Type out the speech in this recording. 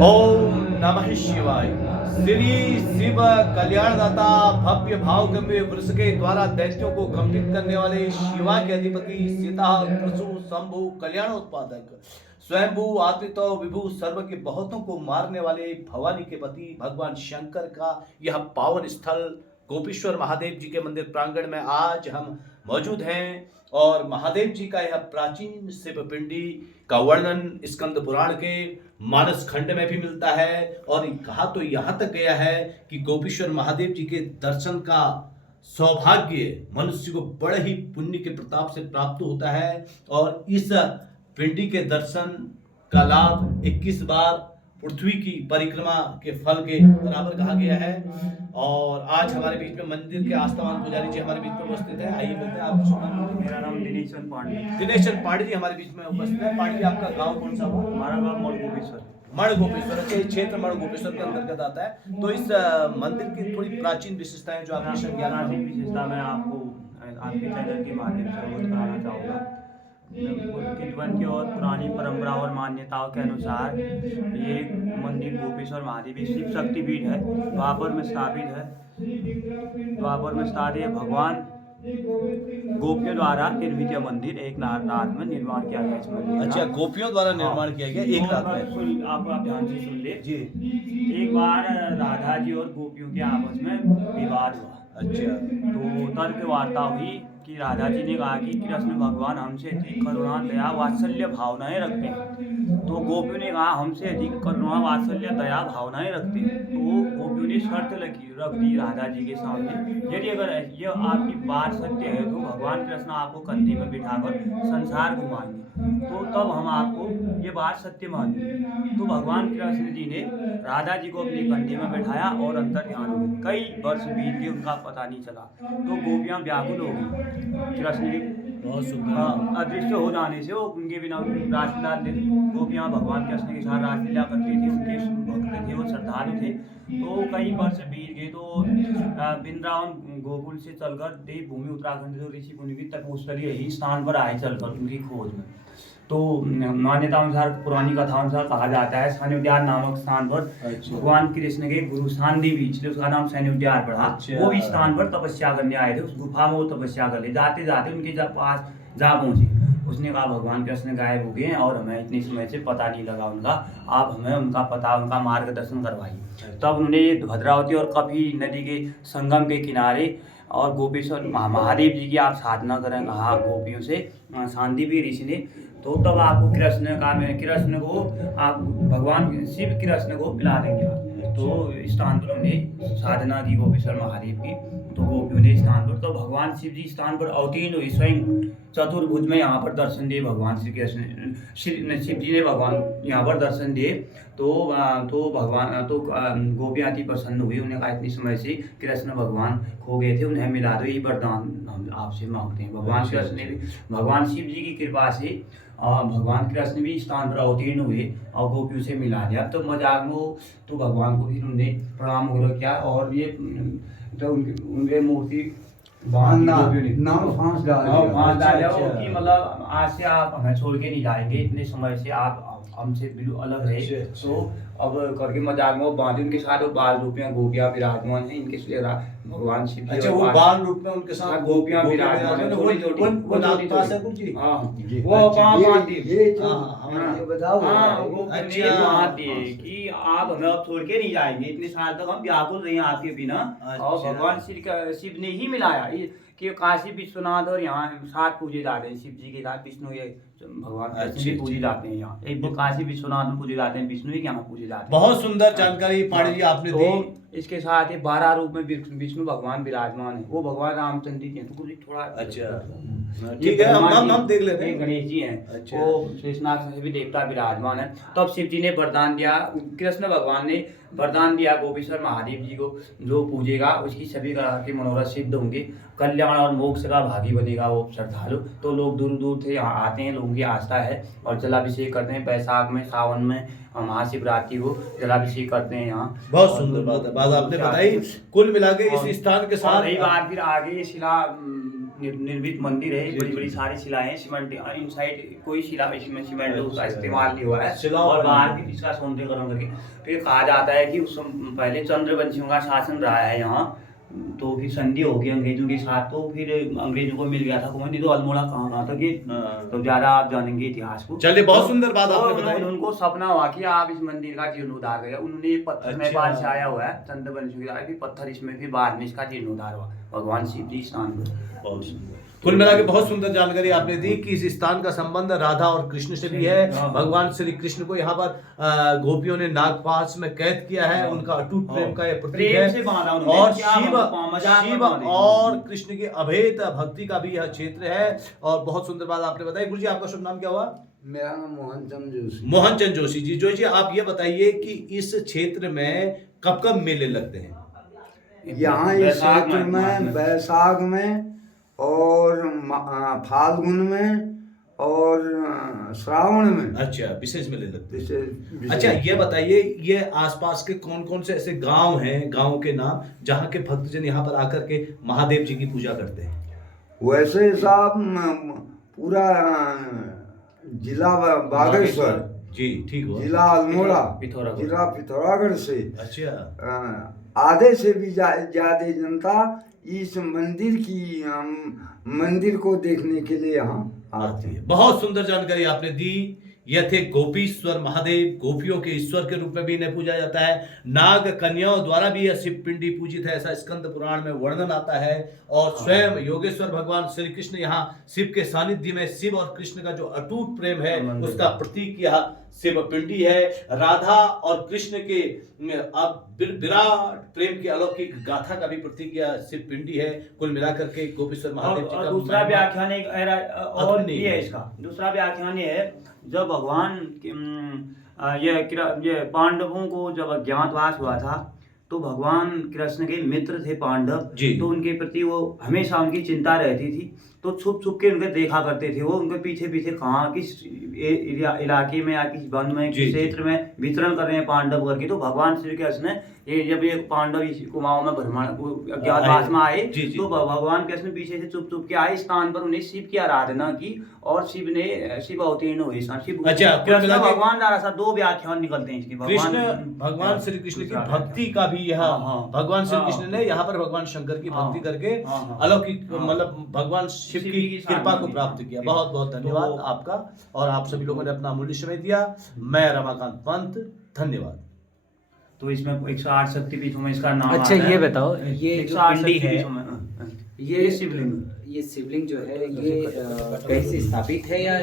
ओम नमः शिवाय। श्री शिव कल्याणदाता भव्य भाव गम्य वृष के द्वारा दैत्यों को कंपित करने वाले शिवा के अधिपति सीता कृषु शंभु कल्याण उत्पादक स्वयंभू आत्मित विभू सर्व के बहुतों को मारने वाले भवानी के पति भगवान शंकर का यह पावन स्थल गोपेश्वर महादेव जी के मंदिर प्रांगण में आज हम मौजूद हैं और महादेव जी का यह प्राचीन शिव पिंडी का वर्णन स्कंद पुराण के मानस खंड में भी मिलता है और कहा तो यहाँ तक गया है कि गोपेश्वर महादेव जी के दर्शन का सौभाग्य मनुष्य को बड़े ही पुण्य के प्रताप से प्राप्त होता है और इस पिंडी के दर्शन का लाभ 21 बार पृथ्वी की परिक्रमा के फल के बराबर कहा गया है। और आज हमारे बीच में मंदिर के आस्थान पुजारी जी हमारे बीच में उपस्थित है। आइए मिलते हैं आपको। मेरा नाम दिनेश चंद पांडे। दिनेश चंद पांडे जी हमारे बीच में उपस्थित है। पांडे जी आपका गांव कौन सा हुआ? हमारा गांव मड़ गोपेश्वर। मड़ गोपेश्वर के क्षेत्र मड़ गोपेश्वर के अंतर्गत आता है। तो इस मंदिर की थोड़ी प्राचीन विशेषताएं जो आपके संज्ञान में विशेषता मैं आपको आपके चैनल के माध्यम से अवगत कराना चाहूँगा। तिब्बत की और पुरानी परंपरा और मान्यताओं के अनुसार ये मंदिर गोपेश्वर महादेव शिव शक्तिपीठ है। द्वापर में स्थापित है। द्वापर में स्थापित भगवान गोपियों द्वारा निर्मित यह मंदिर एक रात में निर्माण किया गया इस मंदिर। अच्छा, गोपियों द्वारा निर्माण किया गया एक रात में। आप ध्यान से सुन ले जी। एक बार राधा जी और गोपियों के आपस में विवाद हुआ। अच्छा, तो तर्क वार्ता हुई कि राधा जी ने कहा कि कृष्ण भगवान हमसे अधिक करुणा दया वात्सल्य भावनाएं रखते हैं। तो गोपियों ने कहा हमसे अधिक करुणा वात्सल्य दया भावनाएं रखते हैं। तो गोपियों ने शर्त रख दी राधा जी के सामने, यदि अगर यह आपकी बात सत्य है तो भगवान कृष्ण आपको कंधे में बिठाकर संसार घुमाएंगे, तो तब हम आपको ये बात सत्य मानेंगे। तो भगवान कृष्ण जी ने राधा जी को अपने कंधे में बैठाया और अंतर ध्यान हुए। कई वर्ष बीत गए, उनका पता नहीं चला। तो गोपियां व्याकुल हो गई। कृष्ण जी अदृश्य हो जाने से वो उनके बिना रासलीला गोपियां भगवान कृष्ण के साथ रासलीला करती थी। उनके भक्त थे, वो श्रद्धालु थे। तो कई वर्ष बीत गए तो वृंदावन गोकुल से चलकर देव भूमि उत्तराखंड जो ऋषि मुनि की तपोस्थली यही स्थान पर आए चलकर उनकी खोज में। तो मान्यता अनुसार पुरानी कथा अनुसार कहा जाता है सैन्योद्यार नामक स्थान पर भगवान कृष्ण के गुरु शांतिबी, इसलिए उसका नाम सैन्योद्यार पड़ा। वो भी स्थान पर तपस्या करने आए थे। उस गुफा में वो तपस्या कर ले जाते जाते उनके पास जा पहुंचे। उसने कहा भगवान कृष्ण गायब हो गए हैं और हमें इतने समय से पता नहीं लगा उनका, आप हमें उनका पता उनका मार्गदर्शन करवाइए। तब उन्होंने भद्रावती और कपी नदी के संगम के किनारे और गोपेश्वर महादेव जी की आप साधना करें कहा गोपियों से शांतिबी ऋषि ने। तो तब आपको कृष्ण को आप भगवान शिव कृष्ण को पिला देंगे। तो स्थान पर उन्हें साधना की गोपेश्वर महादेव की। तो गोपियों ने स्थान पर तो भगवान शिव जी स्थान पर अवतीर्ण हुए, स्वयं चतुर्भुज में यहाँ पर दर्शन दिए भगवान श्री कृष्ण। शिव जी ने भगवान यहाँ पर दर्शन दिए। तो भगवान तो गोपियाँ अति प्रसन्न हुई। उन्हें कहा इतनी समय से कृष्ण भगवान खो गए थे, उन्हें मिला दो, यही वरदान हम आपसे मांगते हैं। भगवान कृष्ण ने भी भगवान शिव जी की कृपा से भगवान कृष्ण भी स्थान पर अवतीर्ण हुए और गोपियों से मिला दिया। तो मजाक में तो भगवान को फिर उन्होंने प्रणाम वगैरह किया और ये तो उनके मूर्ति फांस डाला कि मतलब आज से आप हमें छोड़ के नहीं जाएंगे, इतने समय से आप हमसे बिल्कुल अलग है। तो अब करके मजाक में वो बांधे उनके साथ वो बाल रूप में गोपियां विराजमान है इनके भगवान शिव जी। अच्छा, वो बाल रूप में उनके साथ गोपियां विराजमान है। वो कि आप हमें अब छोड़ के नहीं जाएंगे, इतने साल तक हम व्याकुल रहे आपके बिना। और भगवान शिव ने ही मिलाया कि काशी विश्वनाथ और यहाँ साथ पूजे जाते हैं शिव जी के साथ विष्णु ये भगवान भी पूजे जाते हैं। यहाँ एक काशी विश्वनाथ में पूजे जाते हैं, विष्णु के यहाँ पूजे जाते हैं। बहुत सुंदर जानकारी पांडे जी आपने दी। इसके साथ ही 12 रूप में विष्णु भगवान विराजमान है। वो भगवान रामचंद्र जी हैं। तो थोड़ा अच्छा ठीक है, हम देख लेते हैं। गणेश जी हैं। वो शेषनाग से भी देवता विराजमान है। तब शिव जी ने वरदान दिया, कृष्ण भगवान ने वरदान दिया गोपेश्वर महादेव जी को, जो पूजेगा उसकी सभी प्रकार के मनोरथ सिद्ध होंगे, कल्याण और मोक्ष का भागी बनेगा वो श्रद्धालु। तो लोग दूर दूर से यहाँ आते हैं, लोगों की आस्था है और जलाभिषेक करते हैं। बैसाख में, सावन में, महाशिवरात्रि को जलाभिषेक करते हैं यहाँ। बहुत सुंदर बात आपने बताई। कुल मिला के इस स्थान के साथ रही बात फिर आगे शिला निर्मित मंदिर है। बड़ी बड़ी सारी शिलाएं हैं, सीमेंट इनसाइड कोई शिला इसमें सीमेंट उसका इस्तेमाल नहीं हुआ है, शिलाओं और पर बाहर की इसका सौंदर्यकरण करके। फिर कहा जाता है कि उस पहले चंद्रवंशियों का शासन रहा है यहाँ, तो फिर संधि हो गई अंग्रेजों के साथ, तो फिर अंग्रेजों को मिल गया था कुमाऊं, नहीं तो अल्मोड़ा कहाँ था कि तो ज्यादा आप जानेंगे इतिहास को। चलिए, बहुत सुंदर बात तो आपने बताई। उनको सपना हुआ कि आप इस मंदिर का जीर्णोद्धार करें। उन्होंने पत्थर में अच्छा। बाल से आया हुआ है चंद्रवंशियों के द्वारा, फिर पत्थर इसमें फिर बाद में इसका जीर्णोद्धार हुआ भगवान शिव जी स्थान पर। बहुत सुंदर। कुल मिला के बहुत सुंदर जानकारी आपने दी कि इस स्थान का संबंध राधा और कृष्ण से भी है। भगवान श्री कृष्ण को यहाँ पर गोपियों ने नागपाश में कैद किया है, उनका अटूट प्रेम का यह प्रतीक प्रेम से है। बांधा उन्होंने, और क्या मजाक शिव मत मानिए। और कृष्ण की अभेद भक्ति का भी यह क्षेत्र है। और बहुत सुंदर बात आपने बताई। गुरु जी, आपका शुभ नाम क्या हुआ? मेरा नाम मोहन चंद जोशी। मोहन चंद जोशी जी। जोशी जी, आप ये बताइए कि इस क्षेत्र में कब कब मेले लगते हैं? यहाँ इस क्षेत्र में बैसाख में और फाल्गुन में और श्रावण में अच्छा, विशेष मेले लगते हैं। विशेष- अच्छा, ये बताइए, ये आसपास के कौन कौन से ऐसे गांव हैं, गांव के नाम जहाँ के भक्तजन यहाँ पर आकर के महादेव जी की पूजा करते हैं? वैसे साहब पूरा जिला बागेश्वर, जी, ठीक हो। जिला अल्मोड़ा, पिथौरागढ़। जिला पिथौरागढ़ से अच्छा, आधे से भी ज्यादा जनता इस मंदिर को देखने के लिए यहाँ आते हैं। बहुत सुंदर जानकारी आपने दी। यह थे गोपीश्वर महादेव, गोपियों के ईश्वर के रूप में भी इन्हें पूजा जाता है। नाग कन्याओं द्वारा भी यह शिव पिंडी पूजित है, ऐसा स्कंद पुराण में वर्णन आता है। और स्वयं योगेश्वर भगवान श्री कृष्ण यहाँ शिव के सानिध्य में, शिव और कृष्ण का जो अटूट प्रेम है उसका प्रतीक यह शिव पिंडी है। राधा और कृष्ण के अब विराट प्रेम की अलौकिक गाथा का भी प्रतीक यह शिव पिंडी है। कुल मिलाकर के गोपीश्वर महादेव जी और का दूसरा व्याख्यान एक और अतुलनीय ये है है। इसका दूसरा व्याख्यान ये है, जब भगवान ये पांडवों को जब अज्ञातवास हुआ था, तो भगवान कृष्ण के मित्र थे पांडव जी। तो उनके प्रति वो हमेशा उनकी चिंता रहती थी, तो छुप छुप के उनके देखा करते थे। वो उनके पीछे पीछे कहाँ किस इलाके में या किस वन में, किस क्षेत्र में वितरण कर रहे हैं पांडव करके। तो भगवान श्री कृष्ण ये जब ये पांडव इस कुमाऊं में भ्रमण अज्ञातवास में आए, तो भगवान कृष्ण पीछे से चुप चुप के आए स्थान पर, उन्हें शिव की आराधना की और शिव अवतीर्ण हुए। शिव अच्छा, कृष्ण भगवान द्वारा सा दो व्याख्यान निकलते हैं इसके। कृष्ण भगवान श्री कृष्ण की भक्ति का भी यह भगवान श्री कृष्ण ने यहाँ पर भगवान शंकर की भक्ति करके अलौकिक मतलब भगवान शिव की कृपा को प्राप्त किया। बहुत बहुत धन्यवाद आपका, और आप सभी लोगों ने अपना अमूल्य समय दिया। मैं रमाकांत पंत, धन्यवाद। तो इसमें 108 शक्तिपीठों में इसका नाम अच्छा, आता है। ये बताओ, ये जो 108 पिंडी है, शक्तिपीठों में, ये शिवलिंग, ये शिवलिंग जो है ये कहीं से स्थापित है या